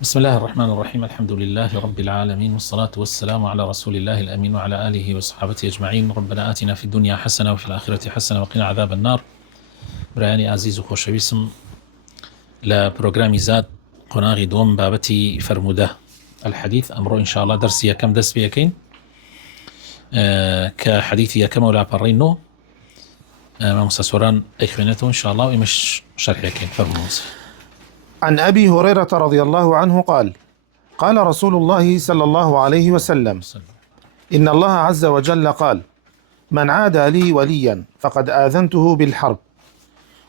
بسم الله الرحمن الرحيم. الحمد لله رب العالمين، والصلاة والسلام على رسول الله الأمين وعلى آله وصحابته أجمعين. ربنا آتنا في الدنيا حسنة وفي الآخرة حسنة وقنا عذاب النار. برایانی عزیز و خۆشەویستم لە پرۆگرامی زاد قۆناغی دووەم بابەتی فرموودە الحديث. ئەمڕۆ إن شاء الله دەرسی یەکەم دەست پێ یەکەین کە حەدیثی یەکەمە و لاپەڕینەوە مامۆستا سۆران ئەیخوێنێتەوە إن شاء الله و ئێمەش شەرحی یەکەین. فەرمووە. عن أبي هريرة رضي الله عنه قال: قال رسول الله صلى الله عليه وسلم: إن الله عز وجل قال: من عادى لي وليا فقد آذنته بالحرب،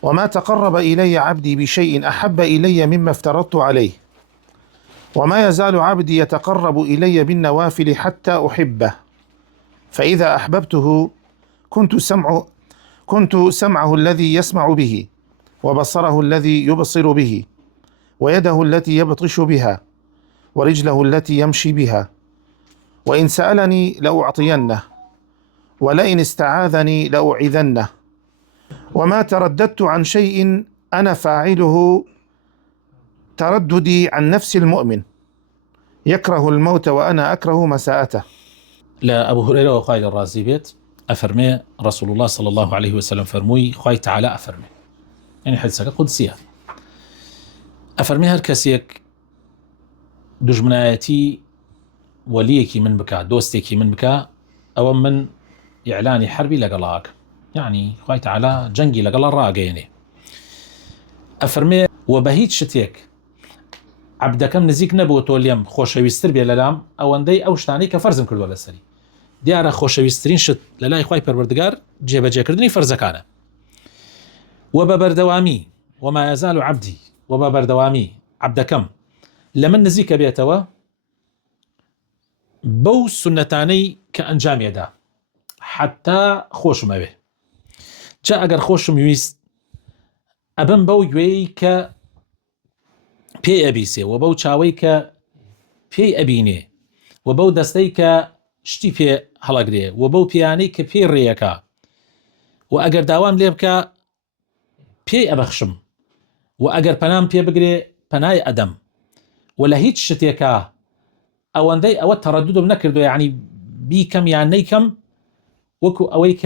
وما تقرب إلي عبدي بشيء أحب إلي مما افترضت عليه، وما يزال عبدي يتقرب إلي بالنوافل حتى أحبه، فإذا أحببته كنت سمعه الذي يسمع به، وبصره الذي يبصر به، ويده التي يبطش بها، ورجله التي يمشي بها، وإن سألني لأعطينه، ولئن استعاذني لأعيذنه، وما ترددت عن شيء أنا فاعله ترددي عن نفس المؤمن يكره الموت وأنا أكره مساءته. لا أبو هريرة وخايل الرازي بيت أفرمي رسول الله صلى الله عليه وسلم فرموي خواهي تعالى أفرمي، يعني حديثك قدسية أفرمي هر كسيك دجمنايتي وليكي من بكا دوستيكي من بكا أو من إعلاني حربي لقلاك، يعني خواهي تعالى جنگي لقلا راقيني. أفرمي وبهيت شتيك عبدكم نزيك نبو توليم خوشويستر بي للام أو اندي أو شتاني كفرزم كردو لسري ديارة خوشويسترين شت للاي خواهي پروردگار جيبا جي كردني فرزكانه. وببردوامي وما يزال عبدي وببردوامي عبدكم لمن نزيك بيتوا بو سنتاني كأنجام يدا حتى خوشم به جاء اگر خوشم يويست ابن بو يويك بي ابيسي وبو چاويك بي ابيني وبو دستيك شتي بي هلاقري وبو بيانيك بي ريكا واگر داوام ليبكا بي ابخشم واگر پنام بي بگري پناي ادم ولا هيت شتيكا او اندي او ترددم نكردو يعني بيكم يعني نيكم وكو اويك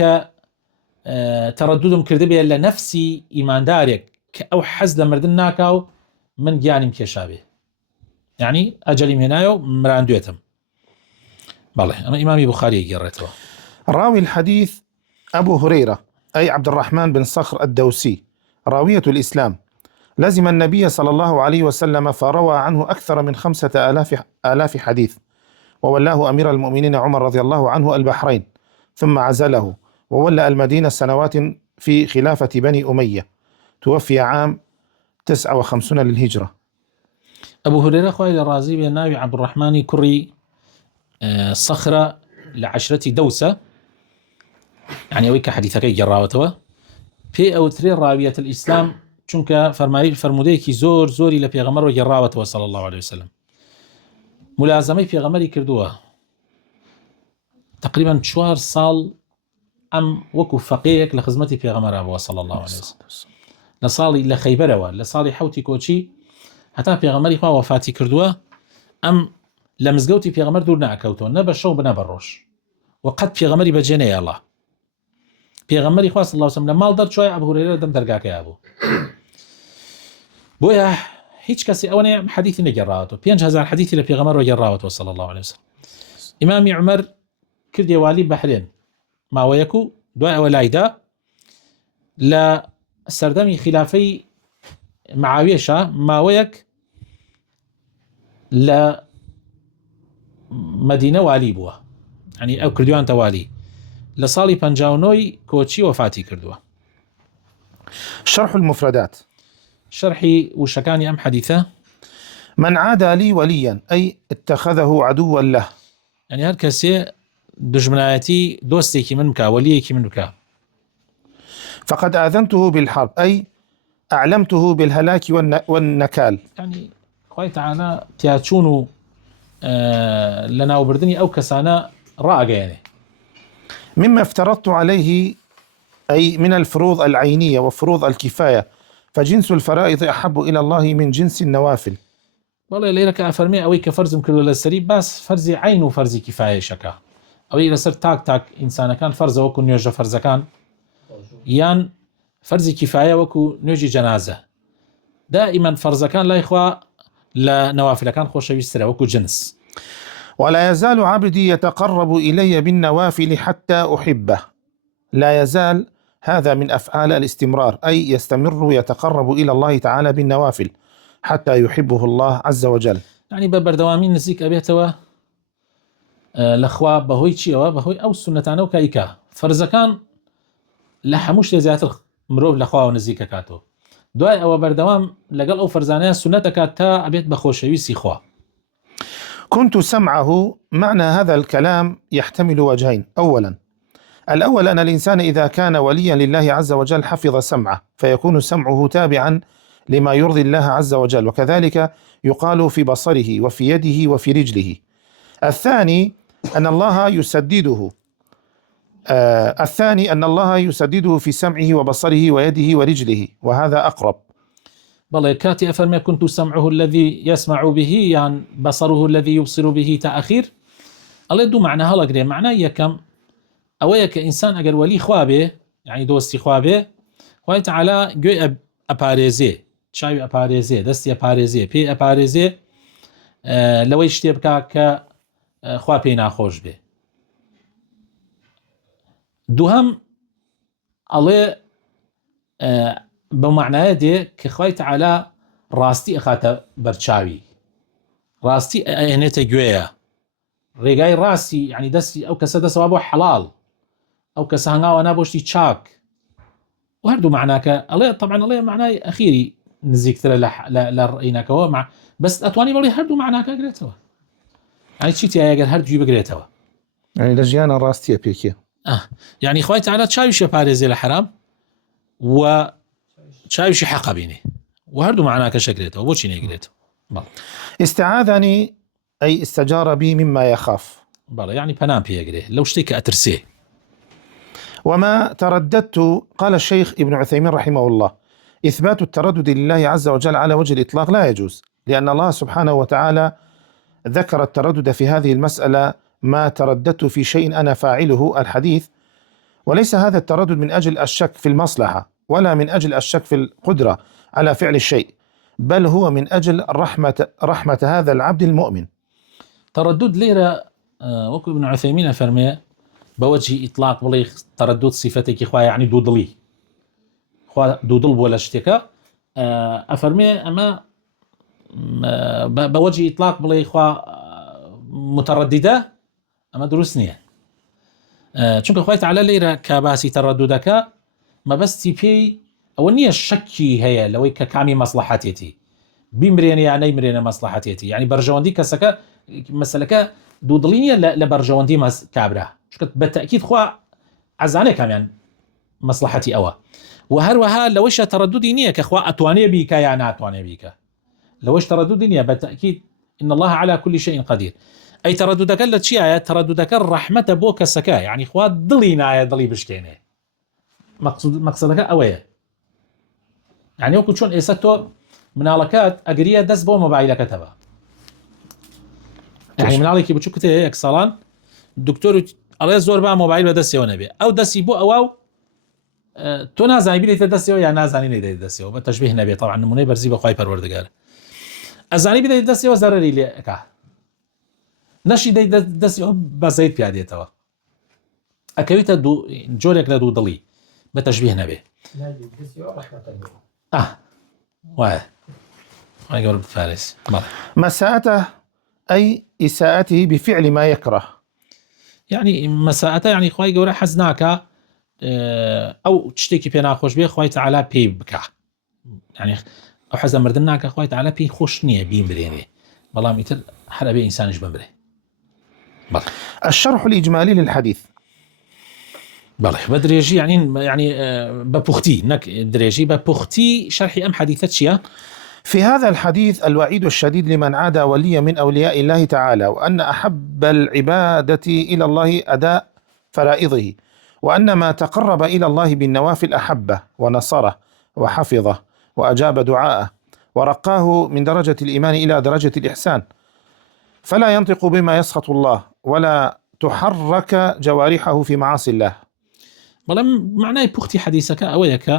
ترددم كرده بي لنفسي ايمان دارك او حز لمردن ناكاو من جانم كشابه يعني اجلي هنايو مراندويتم بالله. انا امامي بخاري قريته. راوي الحديث أبو هريرة أي عبد الرحمن بن صخر الدوسي راوية الإسلام، لزم النبي صلى الله عليه وسلم فروى عنه أكثر من 5000 حديث، وولاه أمير المؤمنين عمر رضي الله عنه البحرين، ثم عزله وولى المدينة سنوات في خلافة بني أمية، توفي عام 59 للهجرة. أبو هريرة خويل الرازي بن عبد الرحمن كري صخرة لعشرة دوسة، يعني أويك حديثك جراوتوا في أو تري راوية الإسلام چونك فرموديكي زوري لبيغمر وجراوتوا صلى الله عليه وسلم. ملازمي بيغمري كردوها تقريبا 4 سال أم وكو فقيك لخدمتي بيغمر أبو صلى الله عليه وسلم لصالي لخيبروا لصالي حوتي كوتشي حتى بيغمري خوا وفاتي كردوها أم لمزقوتي بيغمر دور ناكوتو نبا شو بنا بروش وقد بيغمري بجيني يا الله بيغمري خوا صلى الله عليه وسلم لما الدر شوية أبو هريرة دم درقاك يا أبو بويا هيج كسي أوني حديثي نجراته 5000 حديثي لبيغمر وجراته صلى الله عليه وسلم. إمامي عمر كردي والي بحرين ما ويكو دعاء ولايدا لا سردمي خلافي معاوية شاه ما ويك لا مدينة والي بوا يعني أو كردوان توالي لصالي بنجاونوي كوتشي وفاتي كردوا. شرح المفردات. شرحي وشكاني أم حديثة من عادى لي وليا أي اتخذه عدوا له، يعني هر كسي دجمنايتي دوستيكي من بكا وليكي من بكا، فقد آذنته بالحرب أي أعلمته بالهلاك والنكال، يعني خوي تعالى تياتشونو لنا وبردني أو كسانا راقة يعني مما افترضت عليه أي من الفروض العينية وفروض الكفاية، فجنس الفرائض أحب إلى الله من جنس النوافل. بەڵێ لێرە کە ئەفەرمێ ئەوەی کە فەرزم کردو لەسەری باس فەرزی عین و فەرزی کیفایەشەکە، ئەوەی لەسەر تاک ئینسانەکان فەرزە وەکو نوێژە فەرزەکان یان فەرزی کیفایە وەکو نوێژی جەنازە. دائما فەرزەکان لای خوا لە نەوافلەکان خۆشەویسترە وەکو جنس. ولا يزال عبدي يتقرب إلي بالنوافل حتى أحبه. لا يزال هذا من أفعال الاستمرار، أي يستمر يتقرب إلى الله تعالى بالنوافل حتى يحبه الله عز وجل. يعني ببردوامي نزيك أبيتوا لەخوا بەهۆی چیەوە؟ بەهۆی ئەو سونەتانە و کایکە فەرزەکان لە هەموو شتێ زیاتر مرۆڤ لەخواوە نزیکە کاتەوە، دوای ئەوە بەردەوام لەگەڵ ئەو فەرزانەیە سونەت دەکات تا ئەبێت بە خۆشەویستی خوا. كنت سمعه. معنى هذا الكلام يحتمل وجهين. أولا الأول أن الإنسان إذا كان وليا لله عز وجل حفظ سمعه، فيكون سمعه تابعا لما يرضي الله عز وجل، وكذلك يقال في بصره وفي يده وفي رجله. الثاني أن الله يسدده في سمعه وبصره ويده ورجله، وهذا أقرب. بەڵێ کاتی ئەفەرمێ كنت سمعه الذي يسمع به یان بصره الذي يبصر به تا ئەخیر، ئەڵێ دوو معنە هەڵەگرێ. معنای یەکەم ئەوەیە کە ئینسان ئەگەر وەلی خوا بێ، یعنی دۆستی خوا بێ، خوای تەعالا گوێی ئەپارێزێ، چاوی ئەپارێزێ، دەستی ئەپارێزێ، پێی ئەپارێزێ لەوەی شتێ بکا کە خوا پێی ناخۆش بێ. دووهەم ئەڵێ بە معنایە دێ کە خوای تەعالا ڕاستی ئەخاتە بەرچاوی، ڕاستی ئەهێنێتە گوێیە، ڕێگای ڕاستی، یعنی دەستی ئەو کەسە دەسەوە بۆ حەڵاڵ، ئەو کەسە هەنگاوە نابۆشتی چاک و هەردوو معناکە ئەڵێ طبعاً ئەڵێ معنای ئەخیری نزیکترە لە ڕێینەکەەوە، بەس ئەتوانی بەڵێ هەردوو معناکە گرێتەوە، یعنی چی تایە ئەگەر هەردووی بگرێتەوە، یعنی لە ژیانە ڕاستیە پێکێ. یعنی خوای تەعالا چاویشە پارێزێ لە حرام و چاویشی حەقە بینێ و هەردوو معناکەشە گرێتەوە، بۆچی نەیگرێتەوە؟ استعاذني أي استجار بي مما يخاف. بەڵێ یعنی پەنام پێگرێ لەو شتێک کە ئەترسێ. وما ترددت، قال الشيخ ابن عثيمين رحمه الله: إثبات التردد لله عز وجل على وجه الإطلاق لا يجوز، لأن الله سبحانه وتعالى ذكر التردد في هذه المسألة: ما ترددت في شيء أنا فاعله، الحديث. وليس هذا التردد من أجل الشك في المصلحة ولا من أجل الشك في القدرة على فعل الشيء، بل هو من أجل رحمة هذا العبد المؤمن. تردد ليرة وەکو ابن عثيمين فەرمێ بوجه إطلاق بڵێ تردد صفتێکی خوا، يعني دوودڵی خوا دوودڵ بووە لە شتێکە، ئەفەرمێ ئەمە بوجه إطلاق بڵێ خوا مترددە، ئەمە دروست نییە، چونکە خوای تەعالا لێرە کە باسی تەرددەکە مەبەستی پێی ئەوە نییە شەکی هەیە لەوەی کە کامی مەسلحەتێتی بیمرێنە یان نەیمرێنە مەسلحەتێتی، یعنی بەرژەوەندی کەسەکە مەسەلەکە دوودڵی نییە لە بەرژەوەندی کابرا، چونکە بەتەکید خوا ئەزانێ کامیان مەسلحەتی ئەوە، و هەروەها لەوەشە تەرددی نییە کە خوا ئەتوانێ بیکە یان ناتوانێ بیکە، لەوەش تەرددی نییە، بەتەکید إن الله على كل شيء قدير. أي ترددەکە لە چیایە؟ تەرددەکە ڕەحمەتە بۆ کەسەکە، یعنی خوا دڵی نایە دڵی بشکێنێ، مەقسەدەکە ئەوەیە، یعنی وەکو چۆن ئێستا تۆ مناڵەکەت ئەگریە دەست بۆ مۆبایلەکەتەوە، یعنی مناڵێکی بچووکت هەیە 1 ساڵان، دکتۆر ئەڵێ زۆر با مۆبایل بەدەستیەوە نەبێ، ئەو دەستی بۆ ئەوە و تۆ نازانی بیدەیتە دەستیەوە یان نازانی نەیدەیت دەستیەوە، بە تەشبیه نەبێت، طبعا نمونەی بەرزی بەخوای پەروەردگارە، ئەزانی بدەیت دەستیەوە زەرەری لێ ئەکا، نەشی دەیت دەستیەوە بەزەیت پیادێتەوە، ئەکەویتە جۆرێک لە دوودڵی، بە تەشبیه نەبێ. وایە وای گەورە بفارێسی. مساءته أي إساءته بفعل ما يكره، يعني مساءته يعني خوای گەورە حەز ناکە ئەو شتێکی پێ ناخۆش بێ خوای تەعالا پێی بکە، يعني ئەو حەزە مردن ناکە خوای تەعالا پێی خۆش نییە بیمرێنێ، بەڵام ئیتر هەر ئەبێ ئینسانیش بمرێ. الشرح الإجمالي للحديث. بله بدريجي يعني ببوختي نك دريجي ببوختي شرحي أم حديثة شيا. في هذا الحديث الوعيد الشديد لمن عادى وليا من أولياء الله تعالى، وأن أحب العبادة إلى الله أداء فرائضه، وأن ما تقرب إلى الله بالنوافل أحبه ونصره وحفظه وأجاب دعاءه، ورقاه من درجة الإيمان إلى درجة الإحسان، فلا ينطق بما يسخط الله ولا تحرك جوارحه في معاصي الله. بەڵام معنای پوختی حەدیسەکە ئەوەیە کە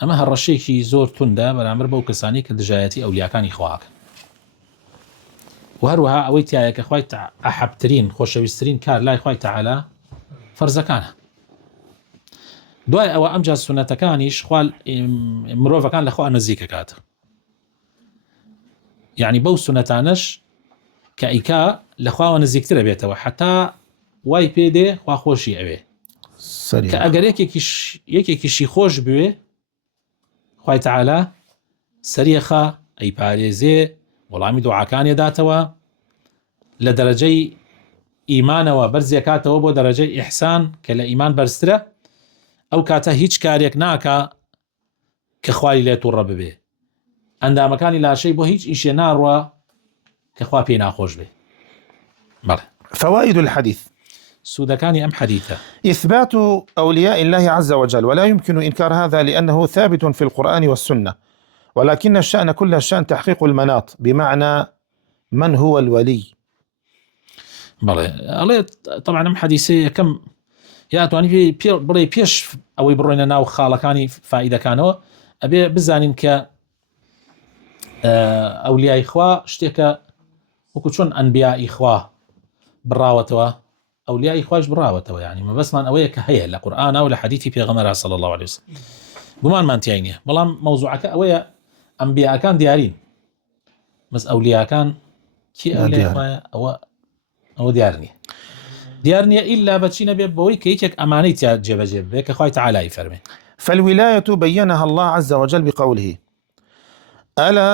ئەمە هەڕەشێکی زۆر توندە بەرامبەر بەو کەسانی کە دژایەتی ئەولیاکانی خواکەن، و هەروەها ئەوەی تایە کە خوای ئەحەبترین خۆشەویستترین کار لای خوای تەعالا فەرزەکانە. دوای ئەوە ئەمجا سونەتەکانیش خوا مرۆڤەکان لە خوا نزیکە کاتە، یعنی بەو سونەتانەش کە ئیکا لە خواوە نزیکترە بێتەوە، حتا وای پێدێ خوا خۆشی ئەوێ کە ئەگەر یەکێکیشی خۆش بوێ خوای تەعالا سەریەخە ئەی پارێزێ وەڵامی دوعاکانی داتەوە، لە دەرەجەی ئیمانەوە بەرزێکاتەوە بۆ دەرەجەی ئیحسان کە لە ئیمان بەرزترە، ئەو کاتە هیچ کارێک ناکە کە خوای لێ تووڕە ببێ، ئەندامەکانی لاشەی بۆ هیچ ئیشێ ناڕوە کە خوا پێی ناخۆش بێ. بەڵێ فوائد الحديث: سودەکانی ئەم حەدیثە: إثبات أولياء الله عز وجل، ولا يمكن إنكار هذا لأنه ثابت في القرآن والسنة، ولكن الشأن كل الشأن تحقيق المناط، بمعنى من هو الولي. بەڵێ ئەڵێ طبعا ئەم حەدیثەیە کەم یاتوانی بڵێ پێش ئەوەی بڕۆینە ناو خاڵەکانی فائیدەکانەوە ئەبێ بزانین کە ئەولیای خوا شتێکە وەکو چۆن ئەنبیای خوا بڕاوەتەوە ئەولیای خوش بڕاوەتەوە، یعنی مەبەستمان ئەوەیە کە هەیە لە قورئانە و لە حەدیثی پێغەمبەر صلی الله عليه وسلم، گومانمان تیای نییە. بەڵام مەوزوعەکە ئەوەیە ئەنبیاکان دیارین، مەس ئەولیاکان کی ئەولیای ئەوە دیار نییە ئیلا بەچی نەبێ بەوەی کە یەکێک ئەمانەی تیا جێبەجێ بێ کە خوای تەعالا فەرمێ. فالولاية بينها الله عز وجل بقوله: ألا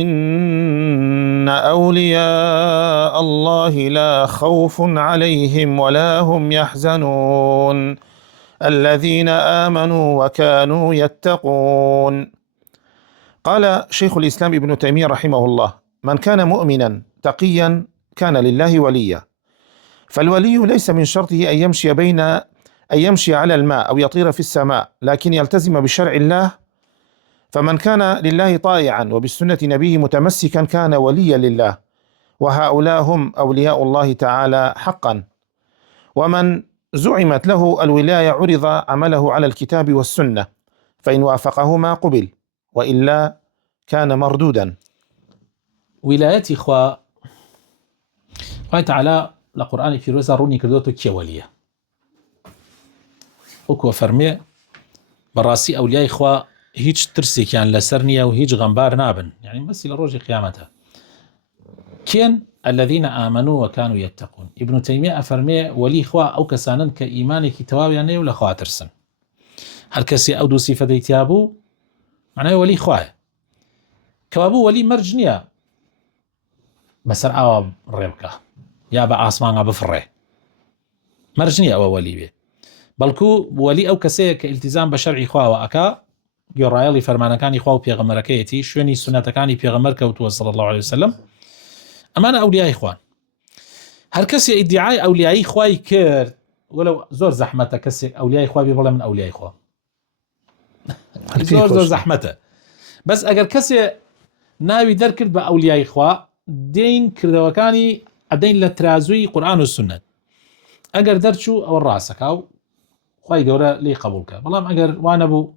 إن أولياء الله لا خوف عليهم ولا هم يحزنون الذين آمنوا وكانوا يتقون. قال شيخ الإسلام ابن تيمية رحمه الله: من كان مؤمنا تقيا كان لله وليا، فالولي ليس من شرطه أن يمشي على الماء أو يطير في السماء، لكن يلتزم بشرع الله، فمن كان لله طائعا وبسنة نبيه متمسكا كان وليا لله، وهؤلاء هم أولياء الله تعالى حقا. ومن زعمت له الولاية عرض عمله على الكتاب والسنة، فإن وافقهما قبل وإلا كان مردودا. ولايتي خوا تعالى لقرآن في روزا روني كردوتو كي وليا وكو فرمي براسي أولياء خوا هیچ ترسێکیان لەسەر نییە و هیچ غەمبار نابن، يعني بەسی لە ڕۆژی قیامەتە. کێن؟ الذين آمنوا وكانوا يتقون. ابن تيمية أفرمي ولي خوا ئەو کەسانن کە ئیمانێکی تەواویان هەیە و لە خوا ترسن. هەر کەسێ ئەو دوو سیفەتەی تیا بوو معنای وەلی خوایە. کەوابوو وەلی مەرج نییە بەسەر ئاوا ڕێ بکە یا بە ئاسمانە بفڕێ، مەرج نییە ئەوە وەلی بێ، بەڵکو وەلی ئەو کەسەیە کە ئیلتیزام بە شەرعی خواوە ئەکا، گۆڕایەڵی فەرمانەکانی خوا و پێغەمبەرەکەیەتی، شوێنی سونەتەکانی پێغەمبەر کەوتووە صلی الله عليه وسلم، ئەمانە ئەولیای خوان. هەر کەسێ ئیدعای ئەولیایی خوای کرد، وەلو زۆر زەحمەتە کەسێک ئەولیای خوا بێ بڵێ من ئەولیای خوا، زۆر زەحمەتە. بەس ئەگەر کەسێ ناوی دەرکرد بە ئەولیای خوا، دین کردەوەکانی ئەدەین لە ترازوی قورئان و سنت، ئەگەر دەرچوو ئەوە ڕاستەکا و خوای گەورە لێی قبول کە، بەڵام ئەگەر وانە بوو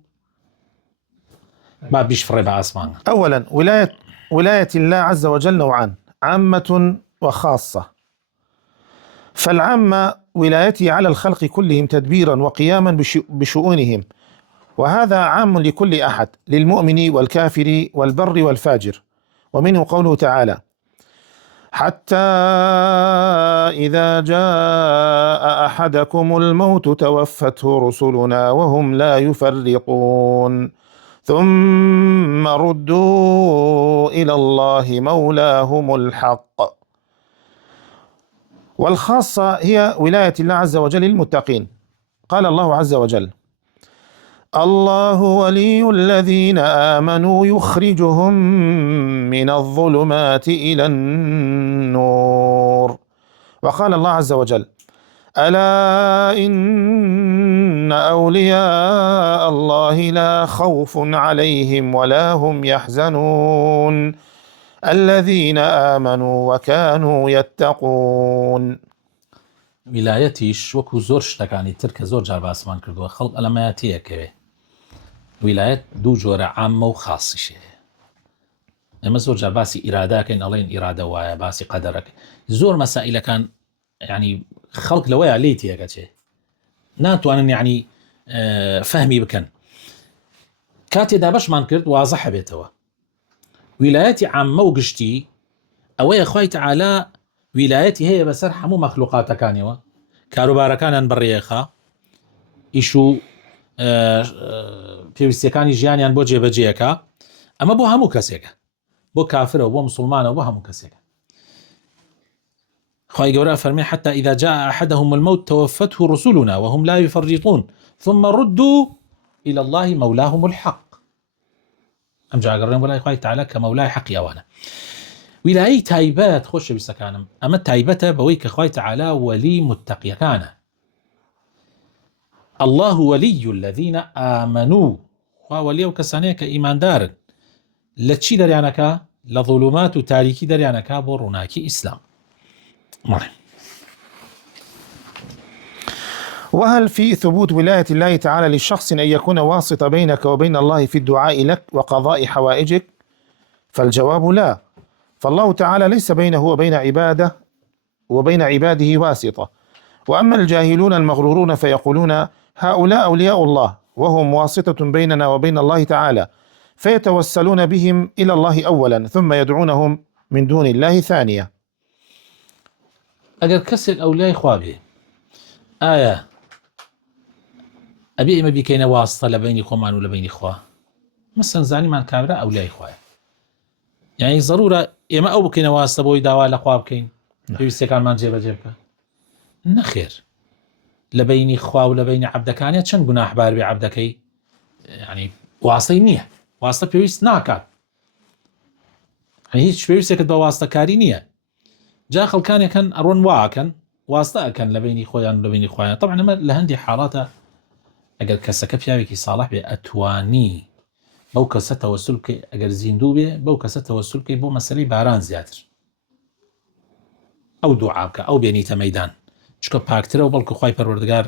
ما بيش فرق عصمان. أولا ولاية الله عز وجل نوعان: عامة وخاصة. فالعامة ولايته على الخلق كلهم تدبيرا وقياما بشؤونهم، وهذا عام لكل أحد، للمؤمن والكافر والبر والفاجر. ومنه قوله تعالى: حتى إذا جاء أحدكم الموت توفته رسلنا وهم لا يفرطون ثم ردوا إلى الله مولاهم الحق. والخاصة هي ولاية الله عز وجل للمتقين. قال الله عز وجل: الله ولي الذين آمنوا يخرجهم من الظلمات إلى النور. وقال الله عز وجل: ألا إن أولياء الله لا خوف عليهم ولا هم يحزنون الذين آمنوا وكانوا يتقون. ویلایەتیش وەکو زۆر شتەکانی تر کە زۆر جار باسمان کردووە خەڵک ئەلەمایەتەیەکەوێ ویلایەت دوو جۆرە عامە و خاصیشەیە. ئێمە زۆر جار باسی ئیراداکەین ئەڵێن ئیرادە وایە باسی قەدەرەکە زۆر مەسائلەکان یعنی خەڵک لەوەیە لێی تێگەچێ ناتوانن یعنی فەهمی بکەن. کاتێدا بەشمان کرد وازەح بێتەوە ویلایەتی عامە و گشتی ئەوەیە خوای تەعالا ویلایەتی هەیە بەسەر هەموو مەخلوقاتەکانیەوە کاروبارەکانیان بەڕێخا ئیش و پێویستیەکانی ژیانیان بۆ جێبەجێەکە. ئەمە بۆ هەموو کەسێکە بۆ کافرە بۆ مسلمانە بۆ هەموو کەسێکە. خوای گەورە فەرمێ حتى إذا جاء أحدهم الموت توفته رسلنا وهم لا يفرطون ثم ردوا إلى الله مولاهم الحق. ئەم جاگەڕێن بۆلای خوای تەعالا کە مەولای حەقی ئەوانە. ویلایی تایبەت خۆشەویستەکانم ئەمە تایبەتە بەوەی کە خوای تەعالا وەلی متەقیەکانە. الله ولي الذين آمنوا خوا وەلی ئەو کەسانەیە کە ئیماندارن لە چی دەریانەکە لە ظولومات و تاریکی دەریانەکە بۆ ڕووناکی ئیسلام. وهل في ثبوت ولاية الله تعالى للشخص أن يكون واسطة بينك وبين الله في الدعاء لك وقضاء حوائجك؟ فالجواب لا، فالله تعالى ليس بينه وبين عباده واسطة. وأما الجاهلون المغرورون فيقولون هؤلاء أولياء الله وهم واسطة بيننا وبين الله تعالى، فيتوسلون بهم إلى الله أولا ثم يدعونهم من دون الله ثانية. ئەگەر کەسێک ئەولای خوا بێ ئایا ئەبێ ئێمە بیکەینە واستە لە بینی خۆمان و لە بینی خوا؟ مەسەن زانیمان کابرا ئەولای خوایە یعنی ضرورە ئێمە ئەو بکەینە واستە بۆی داوا لە خوا بکەین پێویستەکانمان جێبەجێ بکە؟ نەخێر. لە بینی خوا و لە بینی عەبدەکانیە چەند گوناحبار بێ عەبدەکەی یعنی واستەی نییە واستە پێویست ناکات هیچ پێویستێکت بە واستەکاری نییە. جا خەڵکانێکن ئەڕۆن واکەن واستە ئەکەن لە بینی خۆیان و لە بینی خۆیان. طبعا ئەمە لە هەندێک حاڵاتە ئەگەر کەسەکە پیاوێکی ساڵح بێ ئەتوانی بەو کەسە تەوەسول بکەی ئەگەر زیندوو بێ بەو کەسە تەوەسول بکەی بۆ مەسەلەی باران زیاتر ئەو دوعا بکە ئەو بێنیتە مەیدان چکە پاکترە و بەڵکو خوای پەروەردگار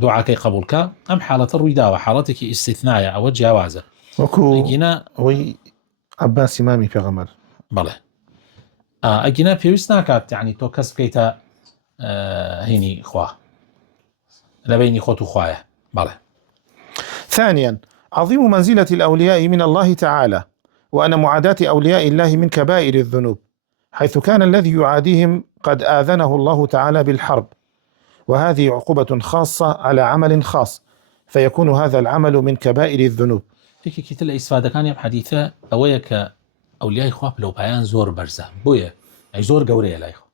دوعاکەی قبولکە. ئەم حاڵەتە ڕووی داوە حاڵەتێکی ئیستیثنایە ئەوە جیاوازە وەکو ئەگینە ئەوەی عەباس ئیمامی پێغەمبەر بەڵێ ئەگینە پێویست ناکات یعنی تۆ کەس بکەیتە هینی خوا لە بینی خۆت و خوایە. بەڵێ. ثانيا عظيم منزلة الأولياء من الله تعالى، وأن معاداة أولياء الله من كبائر الذنوب، حيث كان الذي يعاديهم قد آذنه الله تعالى بالحرب، وهذه عقوبة خاصة على عمل خاص، فيكون هذا العمل من كبائر الذنوب. یەکێکی تر لە ئیسفادەکانی ئەم حەدیثە ئەوەیە کە ئەولیای خوا لەوپایان زۆر بەرزە بۆیە ئەی زۆر گەورەیە لای خۆ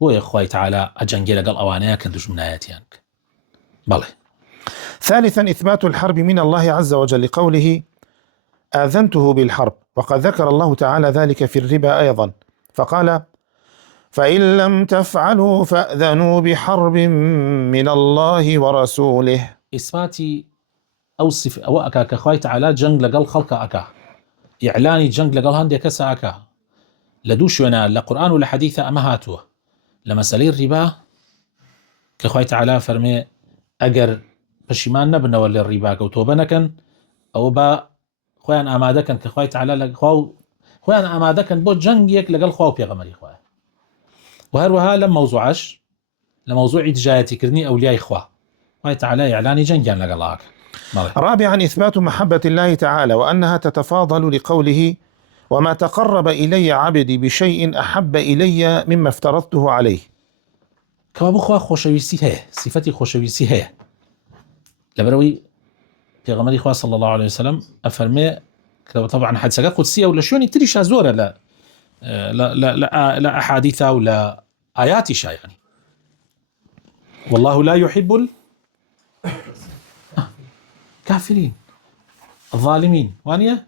بۆیە خوای تەعالا ئەجەنگێ لەگەڵ ئەوانەیە کە دوژمنایەتیان بکە. بەڵێ. ثالثا إثبات الحرب من الله عز وجل لقوله آذنته بالحرب، وقد ذكر الله تعالى ذلك في الربا أيضا فقال فإن لم تفعلوا فأذنوا بحرب من الله ورسوله. إثباتي أوصف أو أكا كخواي تعالى جنگ لقل خلق أكا إعلاني جنگ لقل هندي كسا أكا لدوش ونا لقرآن ولا حديث أما هاتوه لمسألة الربا كخواي تعالى فرمي أجر پشیمان نبنەوە لە ڕیباکە و تۆبە نەکەن ئەو بە خۆیان ئامادەکەن کە خوای تەعالا خۆیان ئامادەکەن بۆ جەنگێک لەگەڵ خوا و پێغەمبەری خوایە. و هەروەها لەم مەوزوعەش لە مەوزوعی تجارەتیکردنی ئەولیای خوا خوای تەعالا ئیعلانی جەنگیان لەگەڵاکە. رابعا إثبات محبة الله تعالى وأنها تتفاضل لقوله وما تقرب إلي عبدي بشيء أحب إلي مما افترضته عليه. کەوا بۆ خوا خۆشەویستی هەیە سیفەتی خۆشەویستی هەیە لەبەرەوەی پێغەمبەری خوا صلی الله عليه وسلم ئەفەرمێ کە طبعا حەدیثەکە قودسیە و لە شوێنی تریشا زۆرە لە ئەحادیثا و لە ئایاتیشا یعنی والله لا يحب الكافرين الظالمين وانە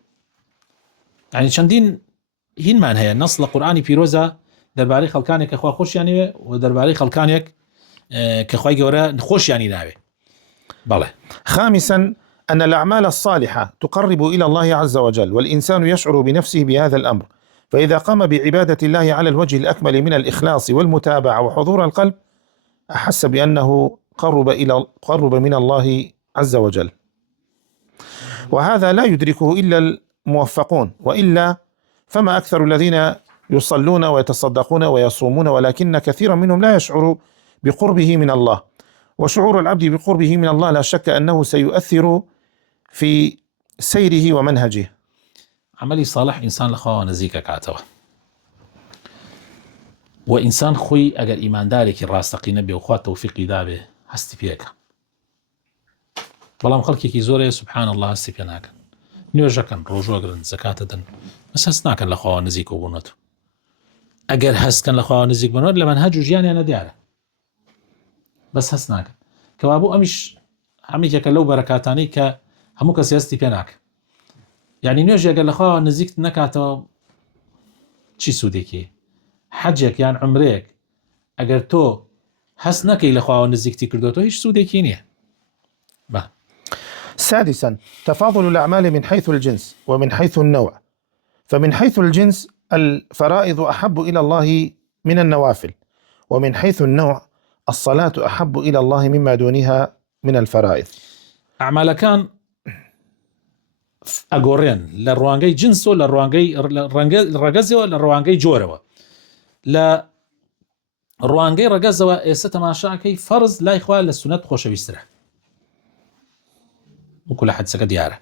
يعني چەندین هینمان هەیە نەس لە قورئانی پیرۆزە دەربارەی خەڵکانێک کە خوا خۆشیانەوێ و دەربارەی خەڵکانێک كخوي جورا خوش يعني ناوي بالله. خامسا أن الأعمال الصالحة تقرب إلى الله عز وجل، والإنسان يشعر بنفسه بهذا الأمر، فإذا قام بعبادة الله على الوجه الأكمل من الإخلاص والمتابعة وحضور القلب أحس بأنه قرب من الله عز وجل، وهذا لا يدركه إلا الموفقون، وإلا فما أكثر الذين يصلون ويتصدقون ويصومون ولكن كثيرا منهم لا يشعر بقربه من الله. وشعور العبد بقربه من الله لا شك أنه سيؤثر في سيره ومنهجه. عملي صالح إنسان لخوا نزيك كاتوا، وإنسان خوي أجر إيمان دارك الراستقي نبي وخوات توفيقي دابه هستي فيك. والله مخلكي كي زوري سبحان الله هستي فيناك نيوجكن روجوغرن زكاة دن بس هستناكن لخوا نزيك وبنوتو. أجر هستكن لخوا نزيك بنوت لمنهج جياني أنا دياره بس هستناكن كوابو أمش عميك كلو بركاتاني كهموك سياستي فيناك يعني نيوجي أجر لخوا نزيك نكاتو چی سوودێکی حەجێک یان عمرێک ئەگەر تۆ هەست نەکەی لە خواوە نزیکتی کردو تۆ هیچ سوودێکی نییە. سادسا تفاضل الأعمال من حيث الجنس ومن حيث النوع، فمن حيث الجنس الفرائض أحب إلى الله من النوافل، ومن حيث النوع الصلاة أحب إلى الله مما دونها من الفرائض. أعمال كان ئەگۆڕێن لە ڕوانگەی جنس و لە ڕەگەزەوە لە ڕوانگەی جۆرەوە. لە ڕوانگەی ڕەگەزەوە ئێستا تەماشاکەی فەرز لای خوا لە سونەت خۆشەویسترە وەکو لە حەدیسەکە دیارە.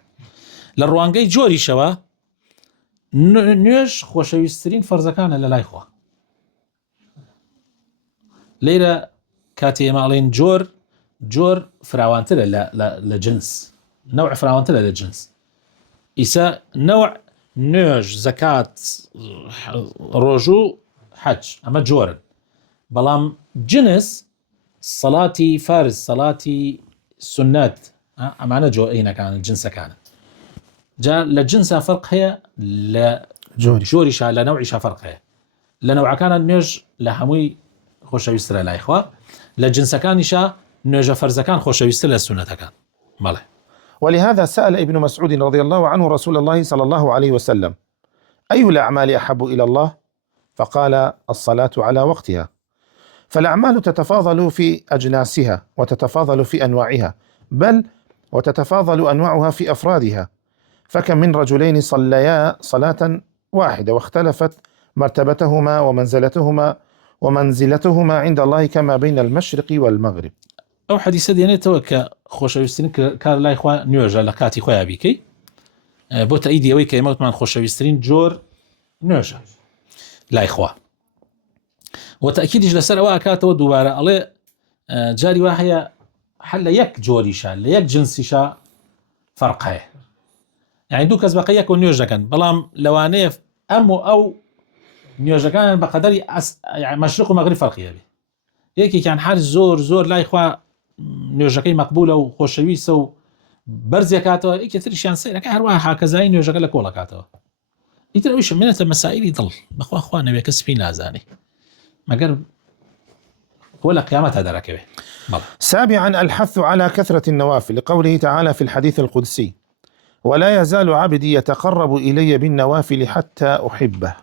لە ڕوانگەی جۆریشەوە نوێژ خۆشەویستترین فەرزەکانە لە لای خوا. لێرە کاتێ ئێمە ئەڵێن جۆر فراوانترە لە جنس، نەوع فراوانترە لە جنس. ئیسا نەوع نوێژ زەکات ڕۆژوو حەج ئەمە جۆرن، بەڵام جنس سەڵاتی فەرز سەڵاتی سونەت ئەمانە جۆئینەکانن جنسەکانن. جا لە جنسا فەرق هەیە لە جۆریشا لە نەوعیشا فەرق هەیە. لە نەوعەکانە نوێژ لە هەمووی خۆشەویسترە لای خوا، لە جنسەکانیشا نوێژە فەرزەکان خۆشەویستە لە سونەتەکان. بەڵێ. ولهذا سأل ابن مسعود رضي الله عنه رسول الله صلى الله عليه وسلم: أي الأعمال أحب إلى الله؟ فقال: الصلاة على وقتها. فالأعمال تتفاضل في أجناسها وتتفاضل في أنواعها، بل وتتفاضل أنواعها في أفرادها، فكم من رجلين صليا صلاة واحدة واختلفت مرتبتهما ومنزلتهما عند الله كما بين المشرق والمغرب. ئەو حەدیسە دێنێتەوە کە خۆشەویستترین کار لای خوا نوێژە لە کاتی خۆیان بیکەی، بۆ تەئیدی ئەوەی کە ئێمە وتمان خۆشەویستترین جۆر نوێژە لای خوا. و تەئکیدیش لەسەر ئەوە ئەکاتەوە دووبارە ئەڵێ جاری وا هەیە هەر لە یەک جۆریشە لە یەک جنسیشە فەرق هەیە، یعنی دوو کەس بەقە یەک و نوێژ دەکەن، بەڵام لەوانەیە ئەم و ئەو نوێژەکانیان بە قەدەری مەشرق و مەغریب فەرقی هەبێ. یەکێکیان هەر زۆر لای خوا نوێژەکەی مەقبولە و خۆشەویستە و بەرزێکاتەوە، یەکێتریشیان سەیرەکە هەروە هاکەزایی نوێژەکە لە کۆڵەکاتەوە. ئیتر ئەویش منێتە مەسائلی دڵ بەخوا خوا نەوێ کەس پێی نازانێ مەگەر بۆ لە قیامەتە دەرەکەوێ. سابعا الحث على كثرة النوافل لقوله تعالى في الحديث القدسي: ولا يزال عبدي يتقرب إلي بالنوافل حتى أحبه.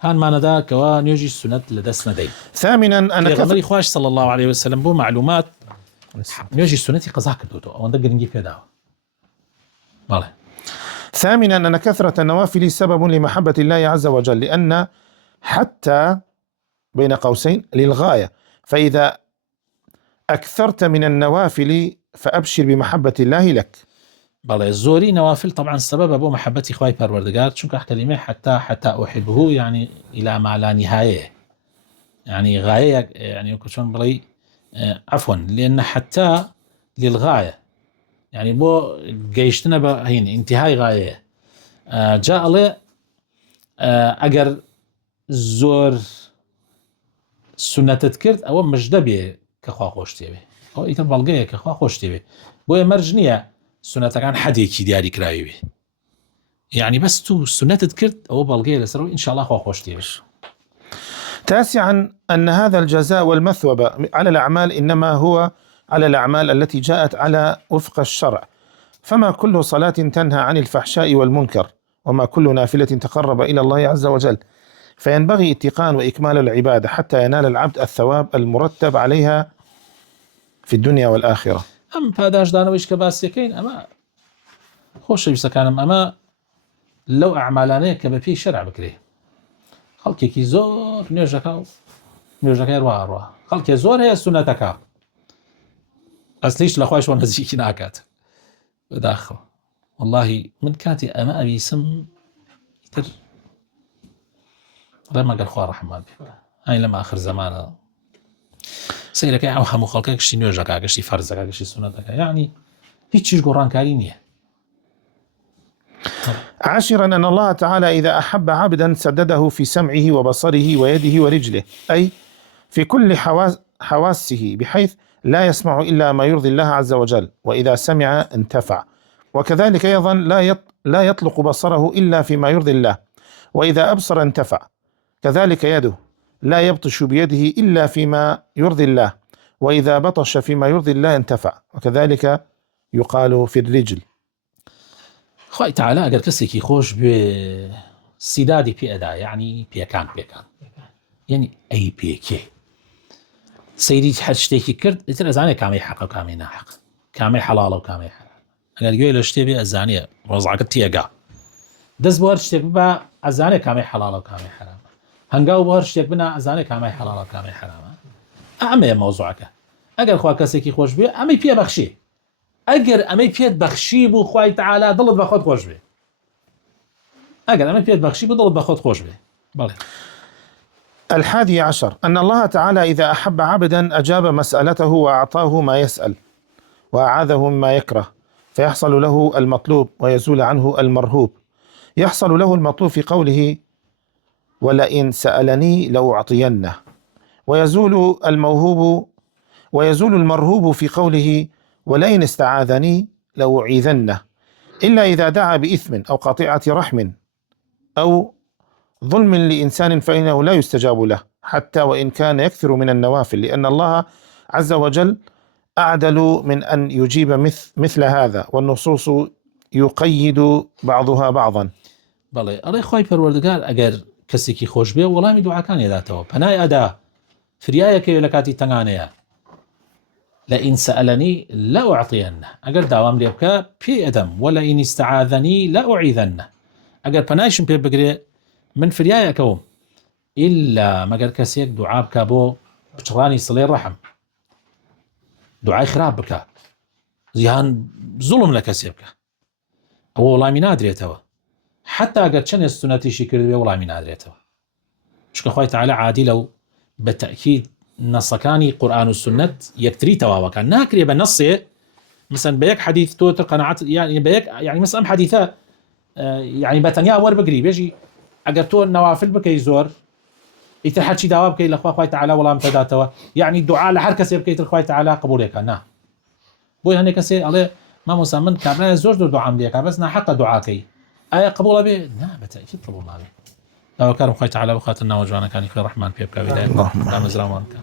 هان مانەدا کەوا نوێژی سونەت لەدەست نەدەین. ثامنا أن پێغەمبەری خوش صلى الله عليه وسلم بۆ معلومات نوێژی سونەتی قەزا کردوتەوە، ئەوەندە گرنگی پێداوە. بەڵێ. ثامنا أن كثرة النوافل سبب لمحبة الله عز وجل، لأن حتى بين قوسين للغاية، فإذا أكثرت من النوافل فأبشر بمحبة الله لك. بەڵێ زۆری نەوافل طبعا سببە بۆ محەبەتی خوای پەروەردگار، چونکە کەلیمەی حتى أحبه يعني إلى ما لا نهاية، يعني غاية يعني كشون بڵێ عفوا لأن حتى للغاية يعني بۆ گەیشتنە بە هین انتهای غاية. جا ئەڵێ ئەگەر زۆر سونەتت کرد ئەوە مژدە بێ کە خوا خۆش تێوێ، ئەو ئیتر بەڵگەیە کە خوا خۆش تێوێ، بۆیە مەرج نییە سونەتەکان حەدێکی دیاری کراوی بێ، یعنی بەس تو سونەتت کرد ئەوە بەڵگەیە لەسەرەوە ئینشاءالله خوا خۆش تێوێش. تاسعا أن هذا الجزاء والمثوبة على الأعمال إنما هو على الأعمال التي جاءت على وفق الشرع، فما كل صلاة تنهى عن الفحشاء والمنكر، وما كل نافلة تقرب إلى الله عز وجل، فينبغي اتقان وإكمال العبادة حتى ينال العبد الثواب المرتب عليها في الدنيا والآخرة. ئەم پاداشدانەوەیش کە باسیەکەین ئەمە خۆشەویستەکانم ئەمە لەو ئەعمالانەیە کە بە پێی شەرع بکرێ. خەڵکێکی زۆر نوێژەکە و نوێژەکەی ڕواڕوە، خەڵکێ زۆر هەیە سونەتەکە ئەسلیش لە خوایشەوە نزیکی ناکات بەداخەوە. واللهی من کاتی ئەمە ئەویسم تر ڕێمەگەر خوا ڕەحمان بێ ئاین لەم ئاخر زەمانە سەیرەکەی ئەو هەموو خەڵکە گشتی نوێژەکە گشتی فەرزەکە گشتی سونەتەکە، یعنی هیچیش گۆڕانکاری نییە. عاشرا أن الله تعالى إذا أحب عبدا سدده في سمعه وبصره ويده ورجله، أي في كل حواسه، بحيث لا يسمع إلا ما يرضي الله عز وجل، وإذا سمع انتفع، وكذلك أيضا لا يطلق بصره إلا فيما يرضي الله، وإذا أبصر انتفع، كذلك يده لا يبطش بيده إلا فيما يرضي الله، وإذا بطش فيما يرضي الله انتفع، وكذلك يقال في الرجل. خوای تعالی ئەگەر کەسێکی خۆش بێ سیدادی پێدا، یعنی پێکان یعنی ئەی پێکێ سەیری هەر شتێکی کرد ئیتر ئەزانێ کامەی حەق و کامەی ناحەق، کامەی حەڵاڵە و کامەی حەرام. ئەگەر گوێی لە شتێ بێ ئەزانێ ڕۆژعەکە تێگا، دەست بۆ هەر شتێک ببە ئەزانێ کامەی حەڵاڵە و کامەی حەرامە، هەنگاو بۆ هەر شتێک بنا ئەزانێ کامەی حەڵاڵە و کامەی حەرامە. ئەمەیە مەوزوعەکە. ئەگەر خوا کەسێکی خۆش بێ ئەمەی پێبەخشێ، ئەگەر ئەمەی پێت بەخشی بوو خوای تعالی دڵت بە خۆت خۆش بێ، ئەگەر ئەمەی پێت بەخشی بوو دڵت بە خۆت خۆش بێ. بەڵێ. 11 أن الله تعالى إذا أحب عبدا أجاب مسألته وأعطاه ما يسأل وأعاذه مما يكره، فيحصل له المطلوب ويزول عنه المرهوب. يحصل له المطلوب في قوله ولئن سألني لأعطينه، ويزول المرهوب في قوله ولئن استعاذني لأعيذنه، إلا إذا دعا بإثم أو قطيعة رحم أو ظلم لإنسان فإنه لا يستجاب له، حتى وإن كان يكثر من النوافل، لأن الله عز وجل أعدل من أن يجيب مثل هذا، والنصوص يقيد بعضها بعضا. بەڵێ ئەڵێ خوای پەروەردگار ئەگەر کەسێکی خۆش بێ وەڵامی دوعاکانی داتەوە، پەنای ئەدا، فریایەکەوێ لە کاتی تەنگانەیە. لئن سألني لأعطينه، ئەگەر داوام لێ بکە پێ ئەدەم، وەلئن استعاذني لأعيذنه، ئەگەر پەنایشم پێ بگرێ من فریایەکەوم، ئیلا مەگەر کەسێک دوعا بکە بۆ بچڕانی سڵێ ڕەحم، دوعای خراپ بکە، زیان زوڵم لە کەسێ بکە، ئەوە وەڵامی نادرێتەوە، حتا ئەگەر چەند سونەتیشی کردبێ وەڵامی نادرێتەوە. چونکە خوای تعالی عادیلە و بەتەئکید نەسەکانی قورئان و سنت یەکتری تەواوەکان ناکرێ بە نەسێ مثلا بە یەک حەدیث تۆ قەناعەت یعنی بە یەک یعنی مثلا ئەم حەدیثە یعنی بەتەنیا وەربگری بێژی ئەگەر تۆ نەوافل بکەی زۆر ئیتر هەرچی داوا بکەی لە خوای تعالی وەڵام تەداتەوە، یعنی دوعا لە هەر کەسێ بکەیتر خوای تعالی قبولێکە. نا بۆی هەندێک کەسێ ئەڵێ مامۆستا من کابرایە زۆر دوعام لێکا بەس ناحەقە دوعاکەی، ئایا قبوڵە بێ؟ نا بەتەئکید قبوڵ نابێ. داواکارم خوای تعالی بخاتە ناوە جوانەکانی خوای ڕەحمان پێ بکە، هیدایەت دامەزراوان بکە.